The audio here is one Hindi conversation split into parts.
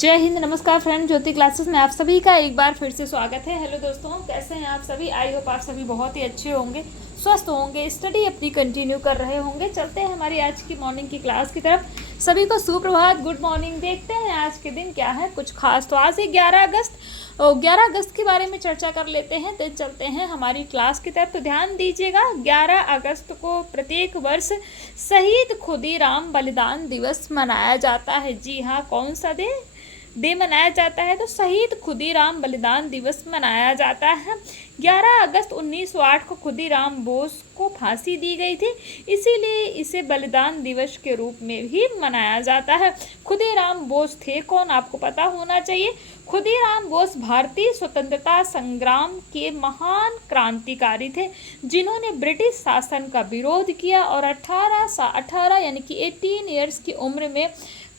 जय हिंद। नमस्कार फ्रेंड, ज्योति क्लासेस में आप सभी का एक बार फिर से स्वागत है। हेलो दोस्तों, कैसे हैं आप सभी? आई होप आप सभी बहुत ही अच्छे होंगे, स्वस्थ होंगे, स्टडी अपनी कंटिन्यू कर रहे होंगे। चलते हैं हमारी आज की मॉर्निंग की क्लास की तरफ। सभी को सुप्रभात, गुड मॉर्निंग। देखते हैं आज के दिन क्या है कुछ खास। तो आज ही 11 अगस्त के बारे में चर्चा कर लेते हैं। तो चलते हैं हमारी क्लास की तरफ। तो ध्यान दीजिएगा, 11 अगस्त को प्रत्येक वर्ष शहीद खुदीराम बलिदान दिवस मनाया जाता है। जी हाँ, कौन सा डे मनाया जाता है? तो शहीद खुदीराम बलिदान दिवस मनाया जाता है। 11 अगस्त 1908 को खुदीराम बोस को फांसी दी गई थी, इसीलिए इसे बलिदान दिवस के रूप में भी मनाया जाता है। खुदीराम बोस थे कौन? आपको पता होना चाहिए। खुदीराम बोस भारतीय स्वतंत्रता संग्राम के महान क्रांतिकारी थे, जिन्होंने ब्रिटिश शासन का विरोध किया और 18 यानी कि 18 ईयर्स की उम्र में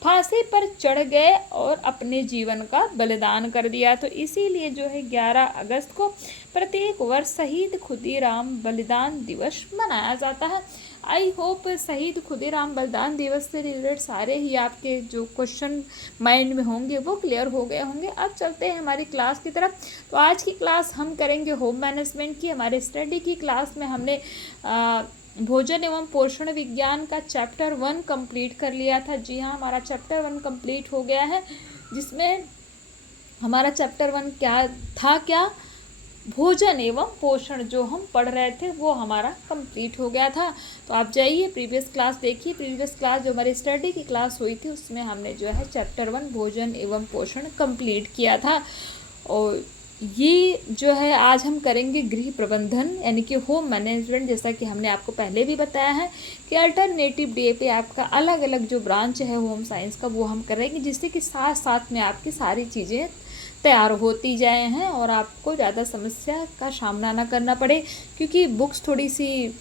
फांसी पर चढ़ गए और अपने जीवन का बलिदान कर दिया। तो इसीलिए जो है 11 अगस्त को प्रत्येक वर्ष शहीद खुदीराम बलिदान दिवस मनाया जाता है। आई होप शहीद खुदीराम बलिदान दिवस से रिलेटेड सारे ही आपके जो क्वेश्चन माइंड में होंगे वो क्लियर हो गए होंगे। अब चलते हैं हमारी क्लास की तरफ। तो आज की क्लास हम करेंगे होम मैनेजमेंट की। हमारे स्टडी की क्लास में हमने भोजन एवं पोषण विज्ञान का चैप्टर 1 कंप्लीट कर लिया था। जी हाँ, हमारा चैप्टर 1 कंप्लीट हो गया है, जिसमें हमारा चैप्टर 1 क्या भोजन एवं पोषण जो हम पढ़ रहे थे वो हमारा कंप्लीट हो गया था। तो आप जाइए प्रीवियस क्लास देखिए। प्रीवियस क्लास जो हमारी स्टडी की क्लास हुई थी उसमें हमने जो है चैप्टर 1 भोजन एवं पोषण कंप्लीट किया था। और ये जो है आज हम करेंगे गृह प्रबंधन यानी कि होम मैनेजमेंट। जैसा कि हमने आपको पहले भी बताया है कि अल्टरनेटिव डे पे आपका अलग अलग जो ब्रांच है होम साइंस का वो हम करेंगे, जिससे कि साथ साथ में आपकी सारी चीज़ें तैयार होती जाए हैं और आपको ज़्यादा समस्या का सामना ना करना पड़े, क्योंकि बुक्स थोड़ी सी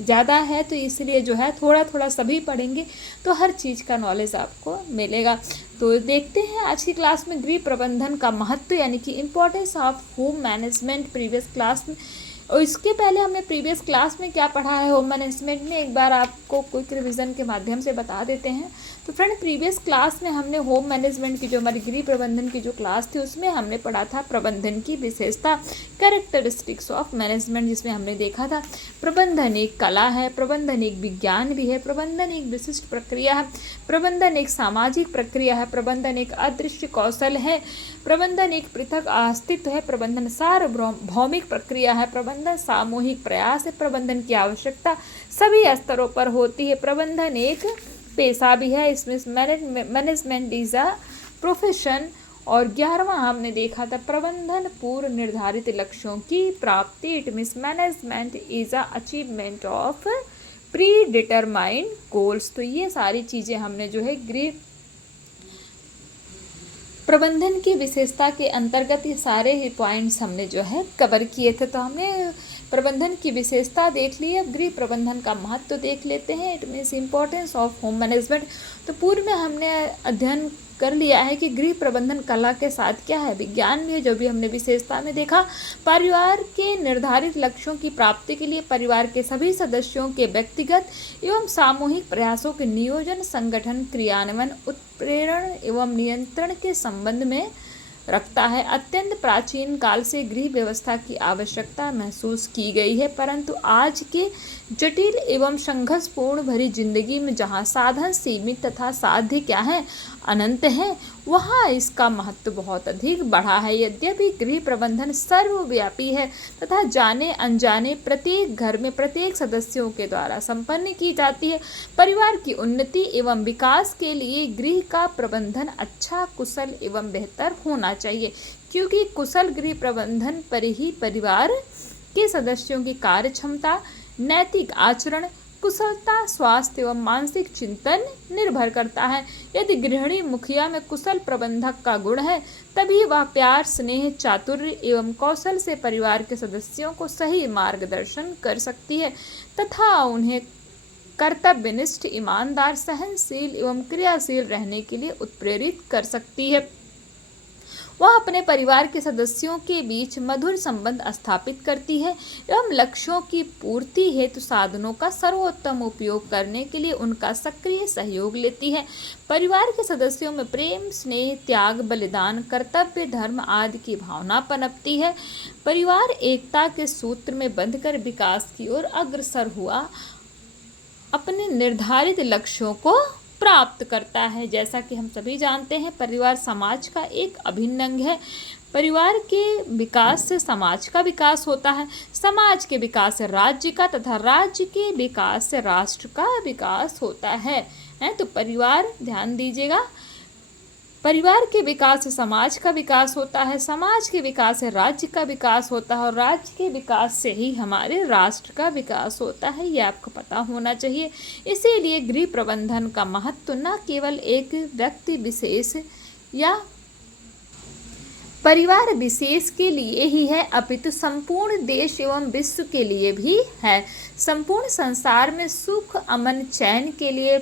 ज़्यादा है तो इसलिए जो है थोड़ा थोड़ा सभी पढ़ेंगे तो हर चीज़ का नॉलेज आपको मिलेगा। तो देखते हैं आज की क्लास में गृह प्रबंधन का महत्व यानी कि importance of home management previous class में। और इसके पहले हमने प्रीवियस क्लास में क्या पढ़ा है होम मैनेजमेंट में, एक बार आपको क्विक रिवीजन के माध्यम से बता देते हैं। तो फ्रेंड, प्रीवियस क्लास में हमने होम मैनेजमेंट की जो हमारी गृह प्रबंधन की जो क्लास थी उसमें हमने पढ़ा था प्रबंधन की विशेषता, कैरेक्टरिस्टिक्स ऑफ मैनेजमेंट, जिसमें हमने देखा था प्रबंधन एक कला है, प्रबंधन एक विज्ञान भी है, प्रबंधन एक विशिष्ट प्रक्रिया है, प्रबंधन एक सामाजिक प्रक्रिया है, प्रबंधन एक अदृश्य कौशल है, प्रबंधन एक पृथक अस्तित्व है, प्रबंधन सार्वभौमिक प्रक्रिया है, प्रबंधन सामूहिक प्रयास है, प्रबंधन की आवश्यकता सभी स्तरों पर होती है, प्रबंधन एक पेशा भी है। इसमें मैनेजमेंट इज अ प्रोफेशन। और 11वां हमने देखा था प्रबंधन पूर्व निर्धारित लक्ष्यों की प्राप्ति। It means management is a achievement of pre determined goals. तो ये सारी चीज़ें हमने जो है गृह प्रबंधन की विशेषता के अंतर्गत ये सारे ही पॉइंट्स हमने जो है कवर किए थे। तो हमने प्रबंधन की विशेषता देख ली। अब गृह प्रबंधन का महत्व देख लेते हैं। It means importance of home management. तो पूर्व में हमने अध्ययन कर लिया है कि गृह प्रबंधन कला के साथ क्या है, विज्ञान भी है, जो भी हमने विशेषता में देखा। परिवार के निर्धारित लक्ष्यों की प्राप्ति के लिए परिवार के सभी सदस्यों के व्यक्तिगत एवं सामूहिक प्रयासों के नियोजन, संगठन, क्रियान्वयन, उत्प्रेरण एवं नियंत्रण के संबंध में रखता है। अत्यंत प्राचीन काल से गृह व्यवस्था की आवश्यकता महसूस की गई है, परंतु आज के जटिल एवं संघर्षपूर्ण भरी जिंदगी में जहाँ साधन सीमित तथा साध्य क्या है, अनंत है, वहाँ इसका महत्व बहुत अधिक बढ़ा है। यद्यपि गृह प्रबंधन सर्वव्यापी है तथा जाने अनजाने प्रत्येक घर में प्रत्येक सदस्यों के द्वारा संपन्न की जाती है, परिवार की उन्नति एवं विकास के लिए गृह का प्रबंधन अच्छा, कुशल एवं बेहतर होना चाहिए, क्योंकि कुशल गृह प्रबंधन पर ही परिवार के सदस्यों की कार्य क्षमता, नैतिक आचरण, कुशलता, स्वास्थ्य एवं मानसिक चिंतन निर्भर करता है। यदि गृहिणी मुखिया में कुशल प्रबंधक का गुण है, तभी वह प्यार, स्नेह, चातुर्य एवं कौशल से परिवार के सदस्यों को सही मार्गदर्शन कर सकती है तथा उन्हें कर्तव्यनिष्ठ, ईमानदार, सहनशील एवं क्रियाशील रहने के लिए उत्प्रेरित कर सकती है। वह अपने परिवार के सदस्यों के बीच मधुर संबंध स्थापित करती है एवं लक्ष्यों की पूर्ति हेतु साधनों का सर्वोत्तम उपयोग करने के लिए उनका सक्रिय सहयोग लेती है। परिवार के सदस्यों में प्रेम, स्नेह, त्याग, बलिदान, कर्तव्य, धर्म आदि की भावना पनपती है। परिवार एकता के सूत्र में बंधकर विकास की ओर अग्रसर हुआ अपने निर्धारित लक्ष्यों को प्राप्त करता है। जैसा कि हम सभी जानते हैं, परिवार समाज का एक अभिन्न अंग है। परिवार के विकास से समाज का विकास होता है, समाज के विकास से राज्य का, तथा राज्य के विकास से राष्ट्र का विकास होता है। तो परिवार, ध्यान दीजिएगा, परिवार के विकास से समाज का विकास होता है, समाज के विकास से राज्य का विकास होता है और राज्य के विकास से ही हमारे राष्ट्र का विकास होता है। ये आपको पता होना चाहिए। इसीलिए गृह प्रबंधन का महत्व न केवल एक व्यक्ति विशेष या परिवार विशेष के लिए ही है, अपितु संपूर्ण देश एवं विश्व के लिए भी है। संपूर्ण संसार में सुख, अमन, चैन के लिए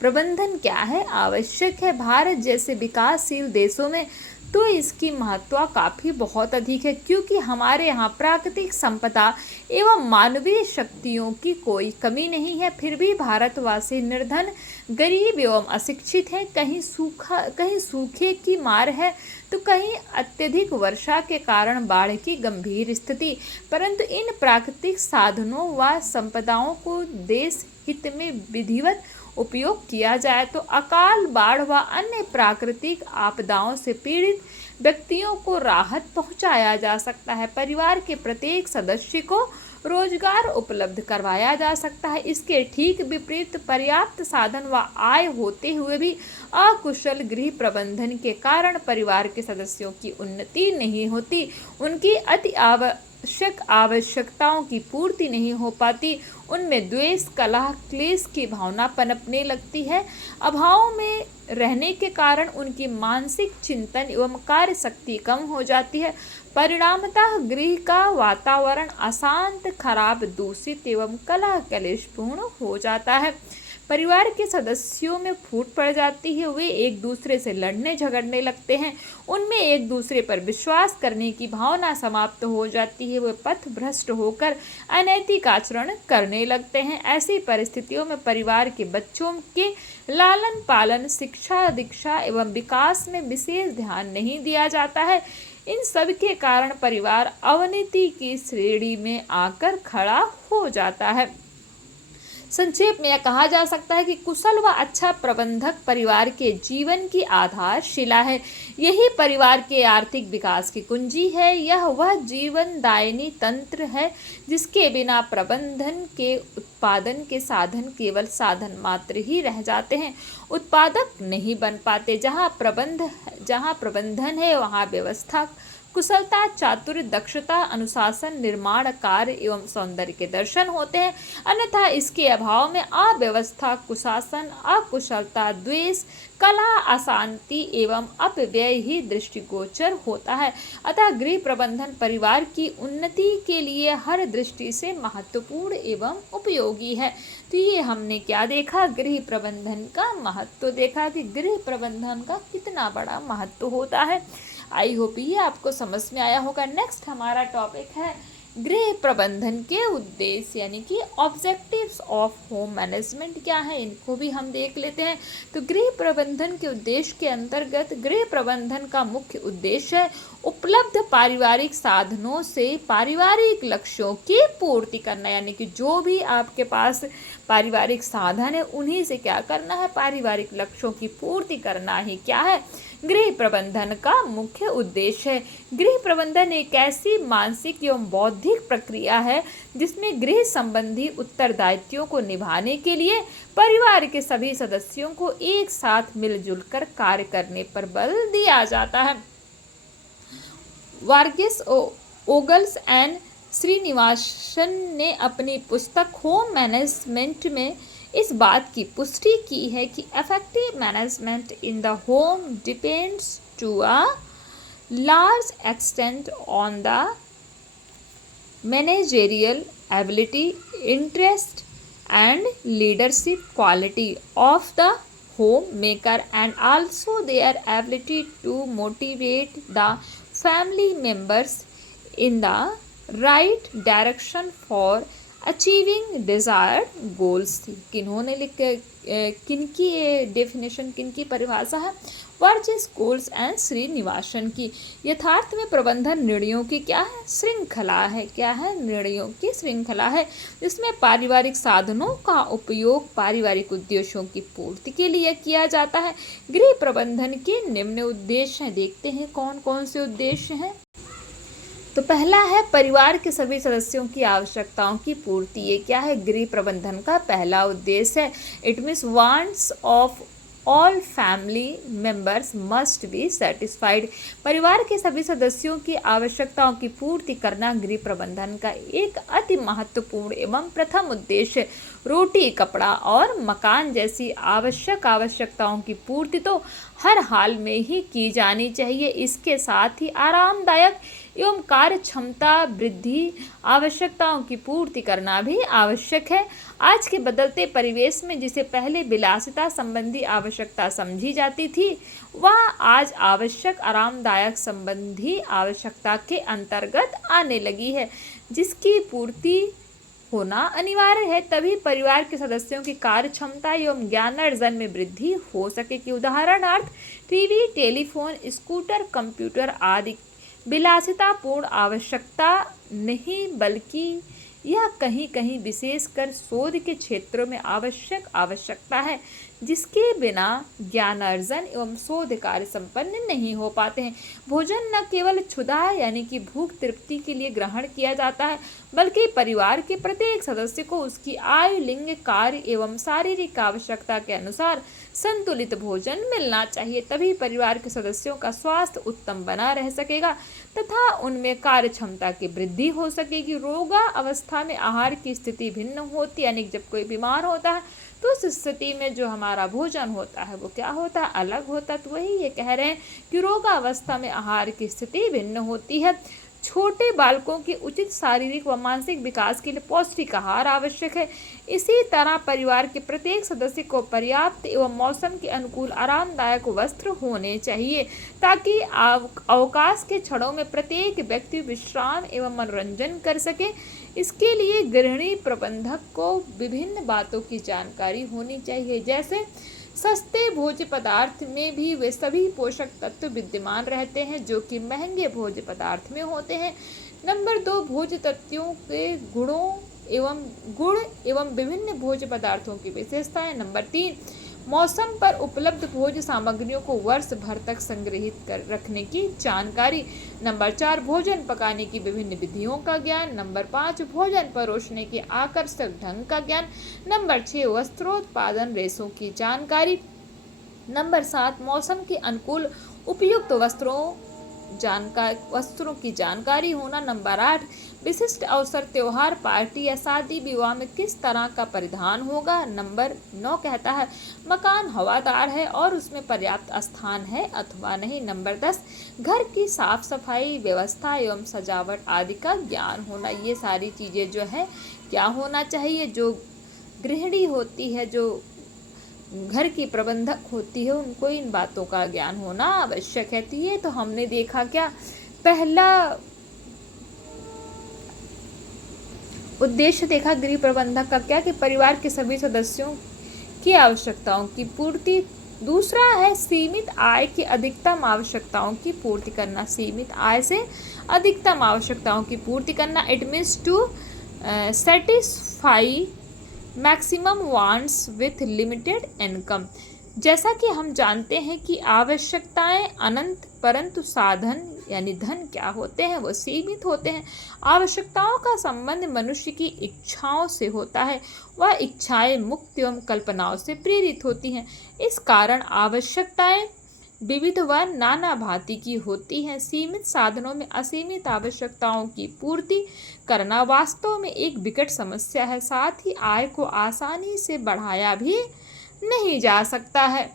प्रबंधन क्या है, आवश्यक है। भारत जैसे विकासशील देशों में तो इसकी महत्व काफ़ी बहुत अधिक है, क्योंकि हमारे यहाँ प्राकृतिक संपदा एवं मानवीय शक्तियों की कोई कमी नहीं है। फिर भी भारतवासी निर्धन, गरीब एवं अशिक्षित हैं। कहीं सूखे की मार है तो कहीं अत्यधिक वर्षा के कारण बाढ़ की गंभीर स्थिति। परंतु इन प्राकृतिक साधनों व संपदाओं को देश हित में विधिवत उपयोग किया जाए तो अकाल, बाढ़ व अन्य प्राकृतिक आपदाओं से पीड़ित व्यक्तियों को राहत पहुंचाया जा सकता है। परिवार के प्रत्येक सदस्य को रोजगार उपलब्ध करवाया जा सकता है। इसके ठीक विपरीत पर्याप्त साधन व आय होते हुए भी अकुशल गृह प्रबंधन के कारण परिवार के सदस्यों की उन्नति नहीं होती, उनकी अति आवश्यकताओं की पूर्ति नहीं हो पाती, उनमें द्वेष, कलह, क्लेश की भावना पनपने लगती है। अभाव में रहने के कारण उनकी मानसिक चिंतन एवं कार्य शक्ति कम हो जाती है। परिणामतः गृह का वातावरण अशांत, खराब, दूषित एवं कलह कलेशपूर्ण हो जाता है। परिवार के सदस्यों में फूट पड़ जाती है, वे एक दूसरे से लड़ने झगड़ने लगते हैं, उनमें एक दूसरे पर विश्वास करने की भावना समाप्त हो जाती है, वे पथ भ्रष्ट होकर अनैतिक आचरण करने लगते हैं। ऐसी परिस्थितियों में परिवार के बच्चों के लालन पालन, शिक्षा, दीक्षा एवं विकास में विशेष ध्यान नहीं दिया जाता है। इन सब के कारण परिवार अवनति की श्रेणी में आकर खड़ा हो जाता है। संक्षेप में यह कहा जा सकता है कि कुशल व अच्छा प्रबंधक परिवार के जीवन की आधारशिला है। यही परिवार के आर्थिक विकास की कुंजी है। यह वह जीवनदायिनी तंत्र है जिसके बिना प्रबंधन के उत्पादन के साधन केवल साधन मात्र ही रह जाते हैं, उत्पादक नहीं बन पाते। जहाँ प्रबंधन है वहाँ व्यवस्था, कुशलता, चातुर्य, दक्षता, अनुशासन, निर्माण कार्य एवं सौंदर्य के दर्शन होते हैं। अन्यथा इसके अभाव में अव्यवस्था, कुशासन, अकुशलता, द्वेष, कलह, अशांति एवं अपव्यय ही दृष्टिगोचर होता है। अतः गृह प्रबंधन परिवार की उन्नति के लिए हर दृष्टि से महत्वपूर्ण एवं उपयोगी है। तो ये हमने क्या देखा, गृह प्रबंधन का महत्व देखा कि गृह प्रबंधन का कितना बड़ा महत्व होता है। आई होप ये आपको समझ में आया होगा। नेक्स्ट हमारा टॉपिक है गृह प्रबंधन के उद्देश्य, यानी कि ऑब्जेक्टिव्स ऑफ होम मैनेजमेंट क्या है, इनको भी हम देख लेते हैं। तो गृह प्रबंधन के उद्देश्य के अंतर्गत गृह प्रबंधन का मुख्य उद्देश्य है उपलब्ध पारिवारिक साधनों से पारिवारिक लक्ष्यों की पूर्ति करना, यानी कि जो भी आपके पास पारिवारिक साधन है उन्हीं से क्या करना है, पारिवारिक लक्ष्यों की पूर्ति करना ही क्या है, गृह प्रबंधन का मुख्य उद्देश्य है। गृह प्रबंधन एक ऐसी मानसिक एवं बौद्धिक प्रक्रिया है जिसमें गृह संबंधी उत्तरदायित्वों को निभाने के लिए परिवार के सभी सदस्यों को एक साथ मिलजुल कर कार्य करने पर बल दिया जाता है। वार्गिस ओगल्स एंड श्रीनिवासन ने अपनी पुस्तक होम मैनेजमेंट में इस बात की पुष्टि की है कि effective management in the home depends to a large extent on the managerial ability, interest and leadership quality of the homemaker and also their ability to motivate the family members in the right direction for achieving desired goals थी। किन्होंने किनकी ये डेफिनेशन, किनकी परिभाषा है? वर्जिस, गोल्स एंड श्रीनिवासन की। यथार्थ में प्रबंधन निर्णयों की क्या है? श्रृंखला है। क्या है? निर्णयों की श्रृंखला है, जिसमें पारिवारिक साधनों का उपयोग पारिवारिक उद्देश्यों की पूर्ति के लिए किया जाता है। गृह प्रबंधन के निम्न उद्देश्य हैं। देखते हैं कौन कौन से उद्देश्य हैं। तो पहला है परिवार के सभी सदस्यों की आवश्यकताओं की पूर्ति। ये क्या है? गृह प्रबंधन का पहला उद्देश्य है। It means wants of all family members must be satisfied. परिवार के सभी सदस्यों की आवश्यकताओं की पूर्ति करना गृह प्रबंधन का एक अति महत्वपूर्ण एवं प्रथम उद्देश्य। रोटी, कपड़ा और मकान जैसी आवश्यकताओं की पूर्ति तो हर हाल में ही की जानी चाहिए। इसके साथ ही आरामदायक एवं कार्य क्षमता वृद्धि आवश्यकताओं की पूर्ति करना भी आवश्यक है। आज के बदलते परिवेश में जिसे पहले विलासिता संबंधी आवश्यकता समझी जाती थी, वह आज आवश्यक आरामदायक संबंधी आवश्यकता के अंतर्गत आने लगी है, जिसकी पूर्ति होना अनिवार्य है। तभी परिवार के सदस्यों की कार्य क्षमता एवं ज्ञानार्जन में वृद्धि हो सकेगी। उदाहरणार्थ टीवी, टेलीफोन, स्कूटर, कंप्यूटर आदि विलासितापूर्ण आवश्यकता नहीं, बल्कि यह कहीं कहीं विशेषकर शोध के क्षेत्रों में आवश्यकता है, जिसके बिना ज्ञानार्जन एवं शोध कार्य संपन्न नहीं हो पाते हैं। भोजन न केवल क्षुधा यानी कि भूख तृप्ति के लिए ग्रहण किया जाता है, बल्कि परिवार के प्रत्येक सदस्य को उसकी आयु, लिंग, कार्य एवं शारीरिक आवश्यकता के अनुसार संतुलित भोजन मिलना चाहिए। तभी परिवार के सदस्यों का स्वास्थ्य उत्तम बना रह सकेगा तथा उनमें कार्य क्षमता की वृद्धि हो सकेगी। रोगा अवस्था में आहार की स्थिति भिन्न होती है, यानी जब कोई बीमार होता है तो उस स्थिति में जो हमारा भोजन होता है वो क्या होता है? अलग होता है। तो वही ये कह रहे हैं कि रोगावस्था में आहार की स्थिति भिन्न होती है। छोटे बालकों के उचित शारीरिक व मानसिक विकास के लिए पौष्टिक आहार आवश्यक है। इसी तरह परिवार के प्रत्येक सदस्य को पर्याप्त एवं मौसम के अनुकूल आरामदायक वस्त्र होने चाहिए, ताकि अवकाश के क्षणों में प्रत्येक व्यक्ति विश्राम एवं मनोरंजन कर सके। इसके लिए गृहिणी प्रबंधक को विभिन्न बातों की जानकारी होनी चाहिए, जैसे सस्ते भोज्य पदार्थ में भी वे सभी पोषक तत्व विद्यमान रहते हैं जो कि महंगे भोज्य पदार्थ में होते हैं। नंबर 2, भोज्य तत्वों के गुण एवं विभिन्न भोज्य पदार्थों की विशेषताएं। नंबर 3, मौसम पर उपलब्ध भोज्य सामग्रियों को वर्ष भर तक संग्रहित कर रखने की जानकारी। नंबर 4, भोजन पकाने की विभिन्न विधियों का ज्ञान। नंबर 5, भोजन परोसने के आकर्षक ढंग का ज्ञान। नंबर 6, वस्त्रोत्पादन रेशों की जानकारी। नंबर 7, मौसम के अनुकूल उपयुक्त वस्त्रों की जानकारी होना। नंबर 8, विशिष्ट अवसर, त्योहार, पार्टी या शादी विवाह में किस तरह का परिधान होगा। नंबर 9 कहता है मकान हवादार है और उसमें पर्याप्त स्थान है अथवा नहीं। नंबर 10, घर की साफ सफाई, व्यवस्था एवं सजावट आदि का ज्ञान होना। ये सारी चीज़ें जो है क्या होना चाहिए? जो गृहिणी होती है, जो घर की प्रबंधक होती है, उनको इन बातों का ज्ञान होना आवश्यक है। तो ये तो हमने देखा क्या, पहला उद्देश्य देखा गृह प्रबंधक का क्या, कि परिवार के सभी सदस्यों की आवश्यकताओं की पूर्ति। दूसरा है सीमित आय की अधिकतम आवश्यकताओं की पूर्ति करना। सीमित आय से अधिकतम आवश्यकताओं की पूर्ति करना। It means to satisfy maximum wants with limited income. जैसा कि हम जानते हैं कि आवश्यकताएं अनंत, परंतु साधन यानी धन क्या होते हैं? वो सीमित होते हैं। आवश्यकताओं का संबंध मनुष्य की इच्छाओं से होता है। वह इच्छाएं मुक्त एवं कल्पनाओं से प्रेरित होती हैं। इस कारण आवश्यकताएं विविध व नाना भांति की होती हैं। सीमित साधनों में असीमित आवश्यकताओं की पूर्ति करना वास्तव में एक विकट समस्या है। साथ ही आय को आसानी से बढ़ाया भी नहीं जा सकता है।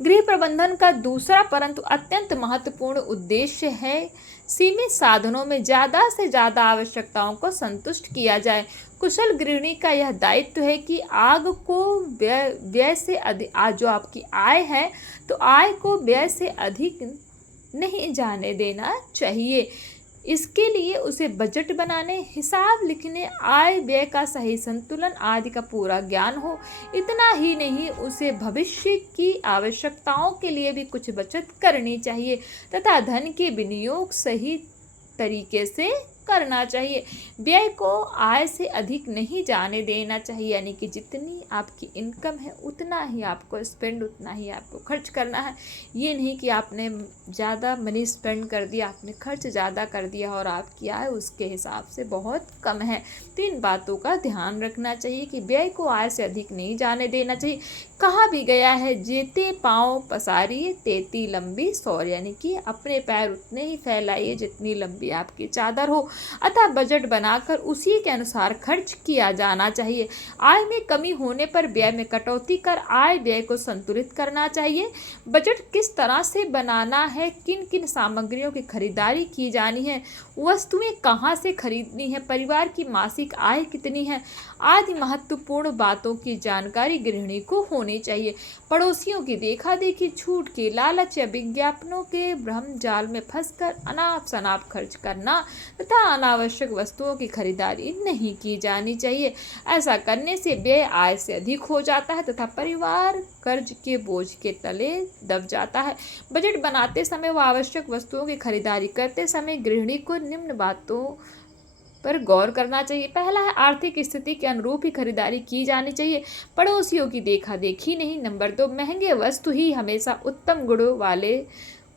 गृह प्रबंधन का दूसरा परंतु अत्यंत महत्वपूर्ण उद्देश्य है सीमित साधनों में ज़्यादा से ज़्यादा आवश्यकताओं को संतुष्ट किया जाए। कुशल गृहिणी का यह दायित्व है कि आग को व्यय से अधिक जो आपकी आय है तो आय को व्यय से अधिक नहीं जाने देना चाहिए। इसके लिए उसे बजट बनाने, हिसाब लिखने, आय व्यय का सही संतुलन आदि का पूरा ज्ञान हो। इतना ही नहीं, उसे भविष्य की आवश्यकताओं के लिए भी कुछ बचत करनी चाहिए तथा धन के विनियोग सही तरीके से करना चाहिए। व्यय को आय से अधिक नहीं जाने देना चाहिए, यानी कि जितनी आपकी इनकम है उतना ही आपको स्पेंड, उतना ही आपको खर्च करना है। ये नहीं कि आपने ज़्यादा मनी स्पेंड कर दिया, आपने खर्च ज़्यादा कर दिया और आपकी आय उसके हिसाब से बहुत कम है। तो इन बातों का ध्यान रखना चाहिए कि व्यय को आय से अधिक नहीं जाने देना चाहिए। कहा भी गया है, जेते पाँव पसारिए तेती लंबी सौर, यानी कि अपने पैर उतने ही फैलाइए जितनी लंबी आपकी चादर हो। अतः बजट बनाकर उसी के अनुसार खर्च किया जाना चाहिए। आय में कमी होने पर व्यय में कटौती कर आय व्यय को संतुलित करना चाहिए। बजट किस तरह से बनाना है, किन किन सामग्रियों की खरीदारी की जानी है, वस्तुएं कहाँ से खरीदनी है, परिवार की मासिक आय कितनी है आदि महत्वपूर्ण बातों की जानकारी गृहिणी को होनी चाहिए। पड़ोसियों की देखा देखी, छूट के लालच या विज्ञापनों के भ्रम जाल में फंसकर अनाप शनाप खर्च करना तथा अनावश्यक वस्तुओं की खरीदारी नहीं की जानी चाहिए। ऐसा करने से व्यय आय से अधिक हो जाता है तथा परिवार कर्ज के बोझ के तले दब जाता है। बजट बनाते समय व आवश्यक वस्तुओं की खरीदारी करते समय गृहिणी को निम्न बातों पर गौर करना चाहिए। पहला है, आर्थिक स्थिति के अनुरूप ही खरीदारी की जानी चाहिए, पड़ोसियों की देखा देखी नहीं। नंबर 2, महंगे वस्तु ही हमेशा उत्तम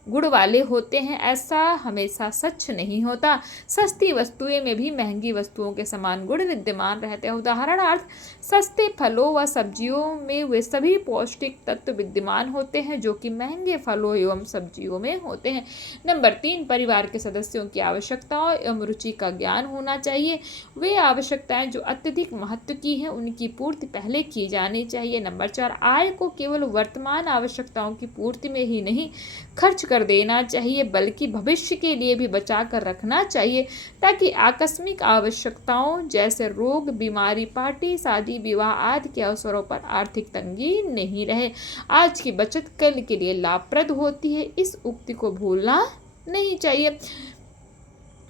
गुण वाले होते हैं, ऐसा हमेशा सच नहीं होता। सस्ती वस्तुएं में भी महंगी वस्तुओं के समान गुण विद्यमान रहते हैं। उदाहरणार्थ, सस्ते फलों व सब्जियों में वे सभी पौष्टिक तत्व विद्यमान होते हैं जो कि महंगे फलों एवं सब्जियों में होते हैं। नंबर 3, परिवार के सदस्यों की आवश्यकताओं एवं रुचि का ज्ञान होना चाहिए। वे आवश्यकताएं जो अत्यधिक महत्व की हैं उनकी पूर्ति पहले की जानी चाहिए। नंबर 4, आय को केवल वर्तमान आवश्यकताओं की पूर्ति में ही नहीं खर्च कर देना चाहिए, बल्कि भविष्य के लिए भी बचा कर रखना चाहिए ताकि आकस्मिक आवश्यकताओं जैसे रोग, बीमारी, पार्टी, शादी, विवाह आदि के अवसरों पर आर्थिक तंगी नहीं रहे। आज की बचत कल के लिए लाभप्रद होती है, इस उक्ति को भूलना नहीं चाहिए।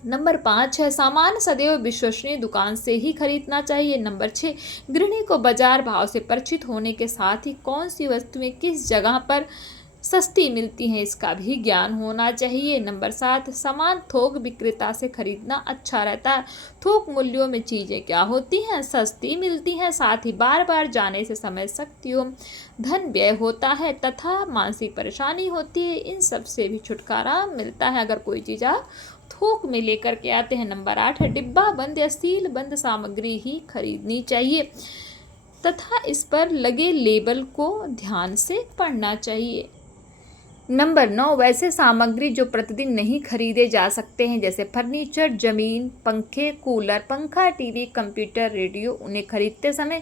नंबर 5 है, सामान सदैव विश्वसनीय दुकान से ही खरीदना चाहिए। नंबर 6, गृहिणी को बाजार भाव से परिचित होने के साथ ही कौन सी वस्तुएं किस जगह पर सस्ती मिलती हैं इसका भी ज्ञान होना चाहिए। नंबर 7, सामान थोक विक्रेता से खरीदना अच्छा रहता है। थोक मूल्यों में चीज़ें क्या होती हैं, सस्ती मिलती हैं, साथ ही बार बार जाने से समय, शक्ति एवं धन व्यय होता है तथा मानसिक परेशानी होती है। इन सब से भी छुटकारा मिलता है अगर कोई चीज़ आप थोक में लेकर के आते हैं। नंबर 8 है, डिब्बा बंद या सील बंद सामग्री ही खरीदनी चाहिए तथा इस पर लगे लेबल को ध्यान से पढ़ना चाहिए। नंबर 9, वैसे सामग्री जो प्रतिदिन नहीं खरीदे जा सकते हैं जैसे फर्नीचर, जमीन, पंखे, कूलर, पंखा, टीवी, कंप्यूटर, रेडियो, उन्हें खरीदते समय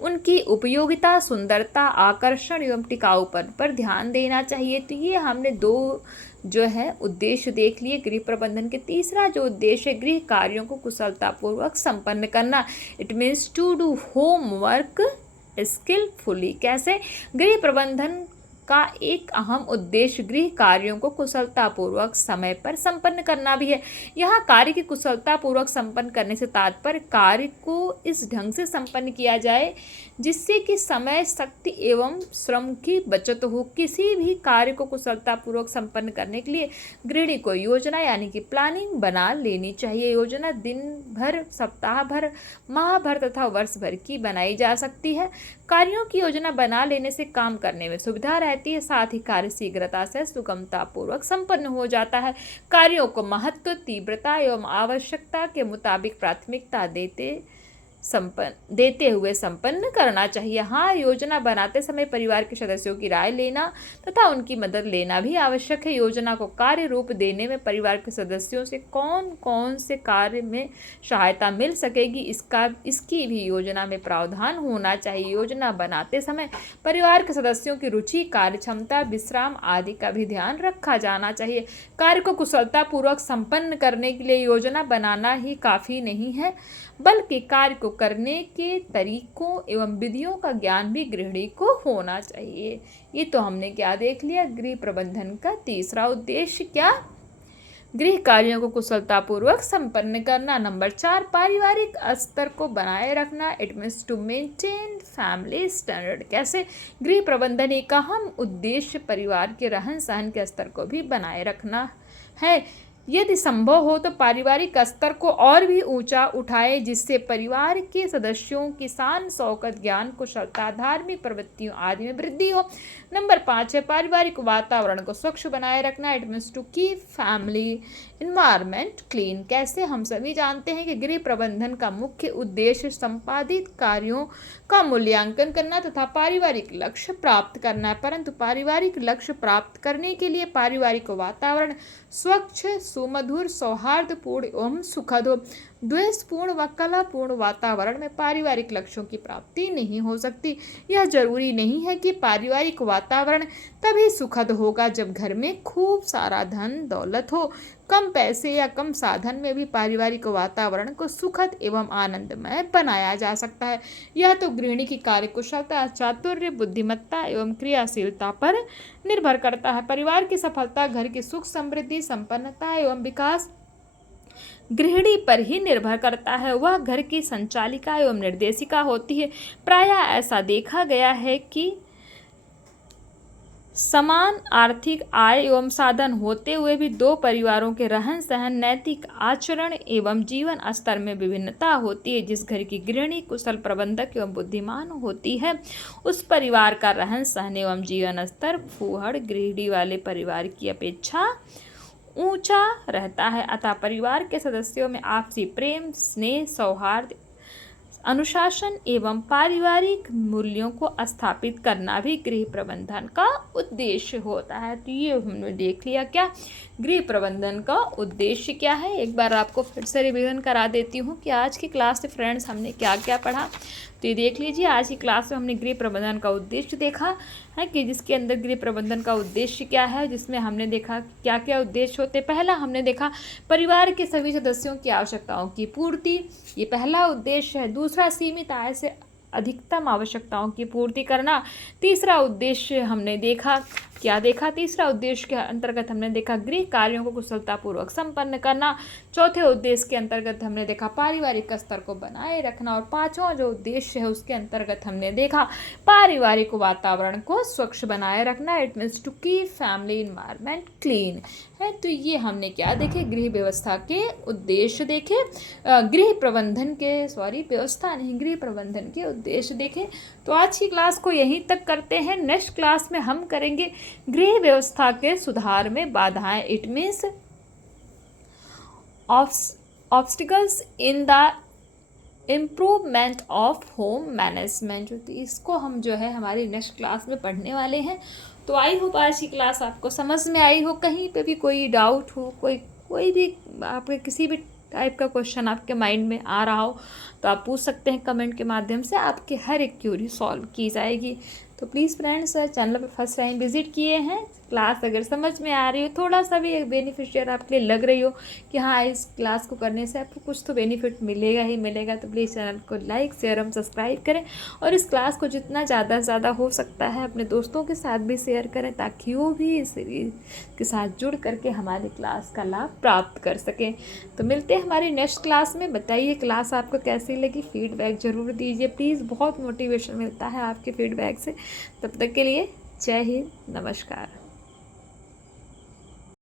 उनकी उपयोगिता, सुंदरता, आकर्षण एवं टिकाऊपन पर ध्यान देना चाहिए। तो ये हमने 2 जो है उद्देश्य देख लिए गृह प्रबंधन के। तीसरा जो उद्देश्य है, गृह कार्यों को कुशलतापूर्वक संपन्न करना। It means to do homework skilfully. कैसे? गृह प्रबंधन का एक अहम उद्देश्य गृह कार्यों को कुशलतापूर्वक समय पर संपन्न करना भी है। यहाँ कार्य की कुशलतापूर्वक संपन्न करने से तात्पर्य कार्य को इस ढंग से संपन्न किया जाए जिससे कि समय, शक्ति एवं श्रम की बचत हो। किसी भी कार्य को कुशलतापूर्वक संपन्न करने के लिए गृहिणी को योजना यानी कि प्लानिंग बना लेनी चाहिए। योजना दिन भर, सप्ताह भर, माह भर तथा वर्ष भर की बनाई जा सकती है। कार्यों की योजना बना लेने से काम करने में सुविधा रहती है, साथ ही कार्य शीघ्रता से सुगमतापूर्वक संपन्न हो जाता है। कार्यों को महत्व, तीव्रता एवं आवश्यकता के मुताबिक प्राथमिकता देते संपन्न करना चाहिए। हाँ, योजना बनाते समय परिवार के सदस्यों की राय लेना तथा उनकी मदद लेना भी आवश्यक है। योजना को कार्य रूप देने में परिवार के सदस्यों से कौन कौन से कार्य में सहायता मिल सकेगी, इसकी भी योजना में प्रावधान होना चाहिए। योजना बनाते समय परिवार के सदस्यों की रुचि, कार्य क्षमता, विश्राम आदि का भी ध्यान रखा जाना चाहिए। कार्य को कुशलतापूर्वक संपन्न करने के लिए योजना बनाना ही काफ़ी नहीं है, बल्कि कार्य को करने के तरीकों एवं विधियों का ज्ञान भी गृहिणी को होना चाहिए। ये तो हमने क्या देख लिया, गृह प्रबंधन का तीसरा उद्देश्य क्या, गृह कार्यों को कुशलतापूर्वक संपन्न करना। नंबर 4, पारिवारिक स्तर को बनाए रखना। It means to maintain family standard. कैसे, गृह प्रबंधन एक अहम उद्देश्य परिवार के रहन सहन के स्तर को भी बनाए रखना है। यदि संभव हो तो पारिवारिक स्तर को और भी ऊंचा उठाए, जिससे परिवार के सदस्यों की शान शौकत, ज्ञान, कुशलता, धार्मिक प्रवृत्तियों आदि में वृद्धि हो। नंबर 5 है पारिवारिक वातावरण को स्वच्छ बनाए रखना। It means to keep family environment clean. कैसे, हम सभी जानते हैं कि गृह प्रबंधन का मुख्य उद्देश्य संपादित कार्यों का मूल्यांकन करना तथा पारिवारिक लक्ष्य प्राप्त करना है, परंतु पारिवारिक लक्ष्य प्राप्त करने के लिए पारिवारिक वातावरण स्वच्छ, सुमधुर, सौहार्दपूर्ण एवं सुखद हो। द्वेषपूर्ण व कलहपूर्ण वातावरण में पारिवारिक लक्ष्यों की प्राप्ति नहीं हो सकती। यह जरूरी नहीं है कि पारिवारिक वातावरण तभी सुखद होगा जब घर में खूब सारा धन दौलत हो। कम पैसे या कम साधन में भी पारिवारिक वातावरण को सुखद एवं आनंदमय बनाया जा सकता है। यह तो गृहिणी की कार्यकुशलता, चातुर्य, बुद्धिमत्ता एवं क्रियाशीलता पर निर्भर करता है। परिवार की सफलता, घर की सुख समृद्धि, संपन्नता एवं विकास गृहिणी पर ही निर्भर करता है। वह घर की संचालिका एवं निर्देशिका होती है। प्रायः ऐसा देखा गया है कि समान आर्थिक आय एवं साधन होते हुए भी दो परिवारों के रहन सहन, नैतिक आचरण एवं जीवन स्तर में विभिन्नता होती है। जिस घर की गृहिणी कुशल प्रबंधक एवं बुद्धिमान होती है, उस परिवार का रहन सहन एवं जीवन स्तर फूहड़ गृहिणी वाले परिवार की अपेक्षा ऊंचा रहता है। अतः परिवार के सदस्यों में आपसी प्रेम, स्नेह, सौहार्द, अनुशासन एवं पारिवारिक मूल्यों को स्थापित करना भी गृह प्रबंधन का उद्देश्य होता है। तो ये हमने देख लिया क्या, गृह प्रबंधन का उद्देश्य क्या है। एक बार आपको फिर से रिवीजन करा देती हूँ कि आज की क्लास से फ्रेंड्स हमने क्या क्या पढ़ा। तो ये देख लीजिए, आज की क्लास में हमने गृह प्रबंधन का उद्देश्य देखा है कि जिसके अंदर गृह प्रबंधन का उद्देश्य क्या है, जिसमें हमने देखा क्या क्या उद्देश्य होते। पहला हमने देखा परिवार के सभी सदस्यों की आवश्यकताओं की पूर्ति, ये पहला उद्देश्य है। दूसरा, सीमित आय से अधिकतम आवश्यकताओं की पूर्ति करना। तीसरा उद्देश्य हमने देखा, क्या देखा, तीसरा उद्देश्य के अंतर्गत हमने देखा गृह कार्यों को कुशलतापूर्वक संपन्न करना। चौथे उद्देश्य के अंतर्गत हमने देखा पारिवारिक स्तर को बनाए रखना। और पांचवा जो उद्देश्य है उसके अंतर्गत हमने देखा पारिवारिक वातावरण को स्वच्छ बनाए रखना। It means to keep family environment clean है। तो ये हमने क्या देखे, गृह व्यवस्था के उद्देश्य देखे, गृह प्रबंधन के उद्देश्य देखे। तो आज की क्लास को यहीं तक करते हैं। नेक्स्ट क्लास में हम करेंगे गृह व्यवस्था के सुधार में बाधाएं। It means obstacles in the improvement of home management. इसको हम जो है हमारी नेक्स्ट क्लास में पढ़ने वाले हैं। तो आई होप आज की क्लास आपको समझ में आई हो। कहीं पे भी कोई डाउट हो, कोई भी आपके किसी भी टाइप का क्वेश्चन आपके माइंड में आ रहा हो तो आप पूछ सकते हैं कमेंट के माध्यम से, आपके हर एक क्यूरी सॉल्व की जाएगी। तो प्लीज़ फ्रेंड्स, चैनल पर फर्स्ट टाइम विजिट किए हैं, क्लास अगर समझ में आ रही हो, थोड़ा सा भी एक बेनिफिशियल आपके लिए लग रही हो कि हाँ इस क्लास को करने से आपको कुछ तो बेनिफिट मिलेगा ही मिलेगा, तो प्लीज़ चैनल को लाइक, शेयर एवं सब्सक्राइब करें। और इस क्लास को जितना ज़्यादा से ज़्यादा हो सकता है अपने दोस्तों के साथ भी शेयर करें, ताकि वो भी इस सीरीज के साथ जुड़ करके हमारी क्लास का लाभ प्राप्त कर सकें। तो मिलते हैं हमारी नेक्स्ट क्लास में। बताइए क्लास आपको कैसी लगी, फीडबैक ज़रूर दीजिए प्लीज़, बहुत मोटिवेशन मिलता है आपके फीडबैक से। तब तक के लिए जय हिंद, नमस्कार।